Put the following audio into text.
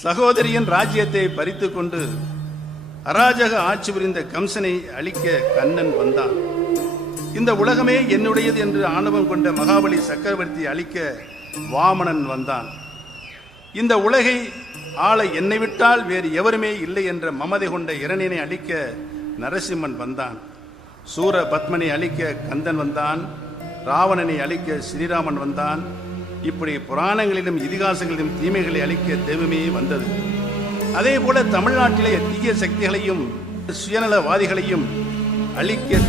சகோதரியின் ராஜ்யத்தை பறித்து கொண்டு அராஜக ஆட்சி புரிந்த கம்சனை அழிக்க கண்ணன் வந்தான். இந்த உலகமே என்னுடையது என்று ஆணவம் கொண்ட மகாபலி சக்கரவர்த்தி அழிக்க வாமனன் வந்தான். இந்த உலகை ஆள என்னை விட்டால் வேறு எவருமே இல்லை என்ற மமதை கொண்ட இரணியனை அழிக்க நரசிம்மன் வந்தான். சூர பத்மனை அழிக்க கந்தன் வந்தான். ராவணனை அழிக்க ஸ்ரீராமன் வந்தான். இப்படி புராணங்களிலும் இதிகாசங்களிலும் தீமைகளை அழிக்க தெய்வமே வந்தது. அதே போல தமிழ்நாட்டிலே தீய சக்திகளையும் சுயநலவாதிகளையும் அழிக்க